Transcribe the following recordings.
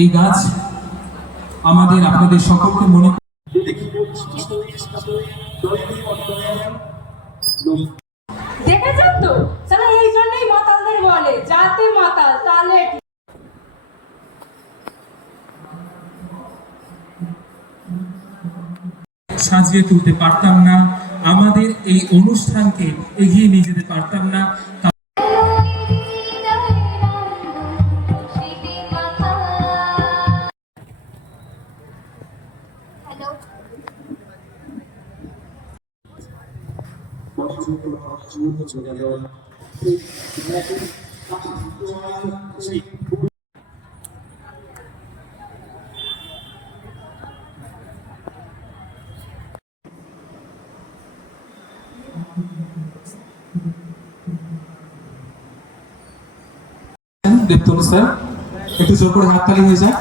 এই গাছ আমাদের আপনাদের সকলকে মনে দেখেছেন তো সালা এই জন্যই মাতালদের বলে যাতে মাতাল তালে সাজিয়ে তুলতে পারতাম না, আমাদের এই অনুষ্ঠানকে এগিয়ে নিয়ে যেতে পারতাম না। দেবতনু স্যার, একটু জোর করে হাততালি হয়ে যায়।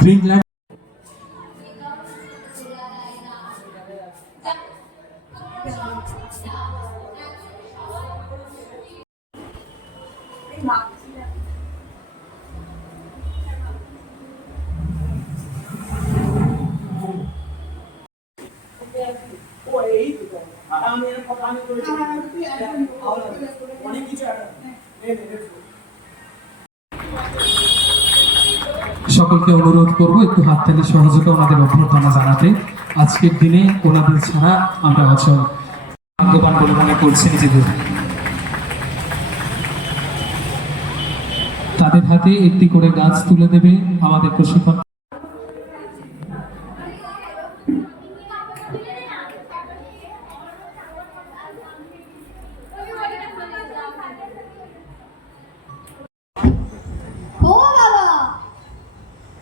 গ্রিন ল্যান্ড সকলকে অনুরোধ করব একটু হাততালি সহযোগিতা ওনাদের অভ্যর্থনা জানাতে। আজকের দিনে ওনাদের ছাড়া আমরা অচল, ভাগ্যবান বলে মনে করছি নিজেদের। তাদের হাতে একটি করে গাছ তুলে দেবে আমাদের প্রশিক্ষণ।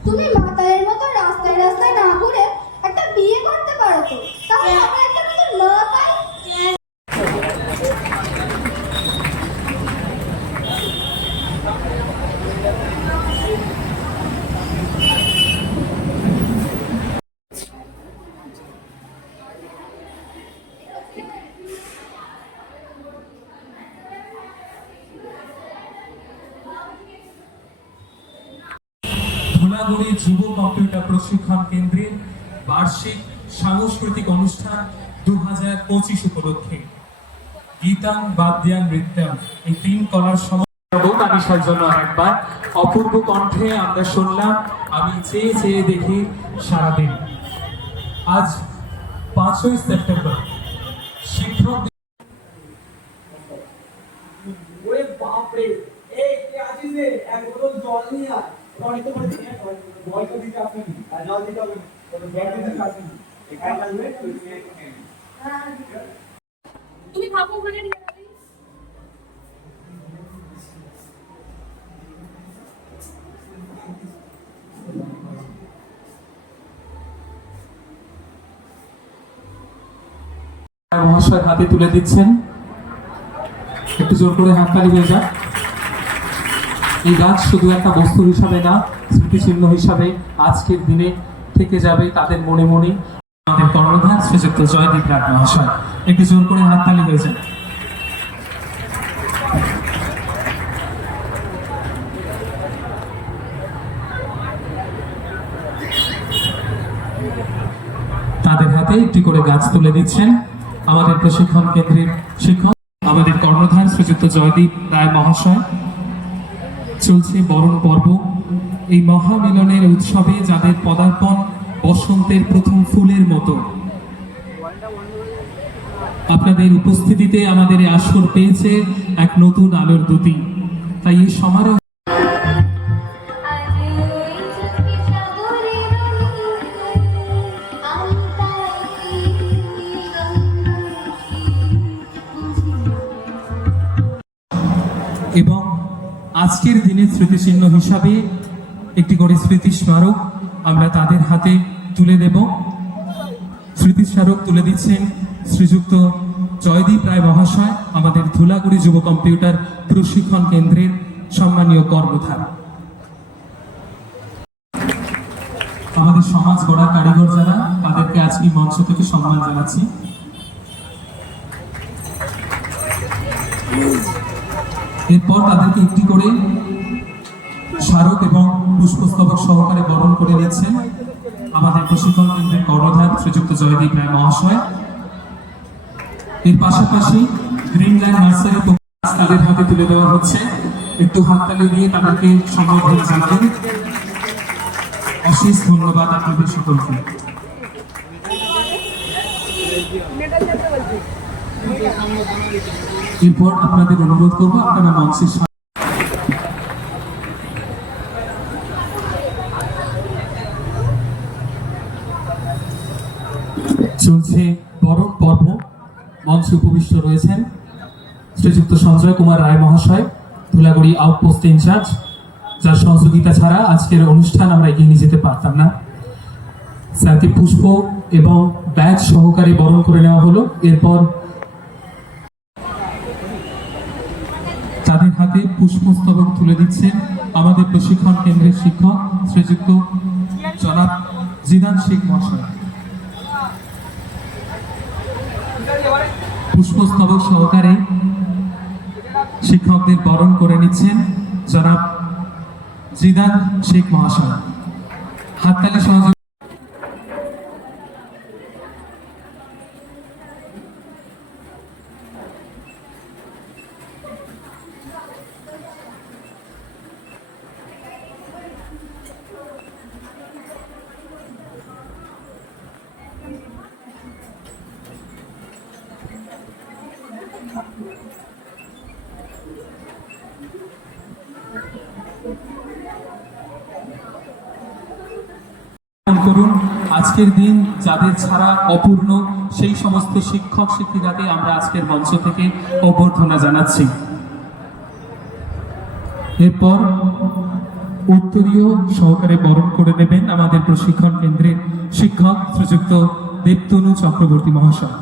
তুমি মাতালের মতো রাস্তায় রাস্তায় না ঘুরে একটা বিয়ে করতে পারো তো, তাহলে আমরা একটা নতুন মা পাই। ধুলাগড়ি যুব কম্পিউটার প্রশিক্ষণ কেন্দ্রের বার্ষিক সাংস্কৃতিক অনুষ্ঠান 2025 উপলক্ষে গীতাং বাদ্যাং নৃত্যং এই 3 কলার সমাবেশের জন্য একবার অপূর্ব কণ্ঠে আমরা শুনলাম আমি চেয়ে চেয়ে দেখি সারাদিন। আজ 5ই সেপ্টেম্বর শিক্ষক ওরে বাপ রে, এই কে আছিস রে? এক বোতল জল নিয়ে আয়। অনেকে বলে দিন জল তো দিতে আসেনি, আর জল দিতে হবে জল দিতে আসেনি। এখানে আসবে তুমি খাবো বলে নিয়ে যাবি। মহাশয় হাতে তুলে দিচ্ছেন, একটু জোর করে হাততালি হয়ে যায়। এই গাছ শুধু একটা বস্তু হিসাবে না, স্মৃতিচিহ্ন হিসাবে আজকের দিনে থেকে যাবে তাদের মনে মনে। আমাদের কর্ণধার শ্রীযুক্ত জয়দীপ রায় মহাশয়, একটু জোর করে হাততালি হয়ে যায়। তাদের হাতে একটি করে গাছ তুলে দিচ্ছেন আমাদের প্রশিক্ষণ কেন্দ্রের শিক্ষক, আমাদের কর্ণধার শ্রীযুক্ত জয়দীপ রায় মহাশয়। চলছে বরণ পর্ব। এই মহামিলনের উৎসবে যাদের পদার্পণ বসন্তের প্রথম ফুলের মতো, আপনাদের উপস্থিতিতে আমাদের এই আসর পেয়েছে এক নতুন আলোর দ্যুতি। তাই এই সমারোহ এবং আজকের দিনে স্মৃতিচিহ্ন হিসাবে একটি করে স্মৃতি স্মারক আমরা তাদের হাতে তুলে দেব। স্মৃতিস্মারক তুলে দিচ্ছেন শ্রীযুক্ত জয়দীপ রায় মহাশয়, আমাদের ধুলাগুড়ি যুব কম্পিউটার প্রশিক্ষণ কেন্দ্রের সম্মানীয় কর্মধার। আমাদের সমাজ গড়ার কারিগর যারা, তাদেরকে আজকে এই মঞ্চ থেকে সম্মান জানাচ্ছি। এরপর তাদেরকে একটি করে স্মারক এবং পুষ্পস্তবক সহকারে বরণ করে নিচ্ছেন আমাদের প্রশিক্ষণ কেন্দ্রের কর্ণধার শ্রীযুক্ত জয়দীপ রায় মহাশয়। এর পাশাপাশি গ্রিন ল্যান্ড নার্সারি তাদের হাতে তুলে দেওয়া হচ্ছে। একটু হাততালি দিয়ে তাদেরকে সম্বর্ধনা জানাবেন। অশেষ ধন্যবাদ আপনাদের সকলকে। এরপর আপনাদের অনুরোধ করবো আপনারা মঞ্চের চলছে বরণ পর্ব। মঞ্চে উপবিষ্ট রয়েছেন শ্রীযুক্ত সঞ্জয় কুমার রায় মহাশয়, ধুলাগুড়ি আউটপোস্ট ইনচার্জ, যার সহযোগিতা ছাড়া আজকের অনুষ্ঠান আমরা এগিয়ে নিয়ে যেতে পারতাম না। স্যারকে পুষ্প এবং ব্যাজ সহকারে বরণ করে নেওয়া হলো। এরপর তাদের হাতে পুষ্পস্তবক তুলে দিচ্ছেন আমাদের প্রশিক্ষণ কেন্দ্রের শিক্ষক শ্রীযুক্ত জনাব জিদান শেখ মহাশয়। পুষ্পস্তবক সহকারে শিক্ষকদের বরণ করে নিচ্ছেন জনাব জিদান শেখ মহাশয়। হাততালি সহযোগ। করুন আজকের দিন যাদের ছাড়া অপূর্ণ, সেই সমস্ত শিক্ষক শিক্ষিকাকে আমরা আজকের মঞ্চ থেকে অভ্যর্থনা জানাচ্ছি। এরপর উত্তরীয় সহকারে বরণ করে নেবেন আমাদের প্রশিক্ষণ কেন্দ্রের শিক্ষক শ্রীযুক্ত দেবতনু চক্রবর্তী মহাশয়।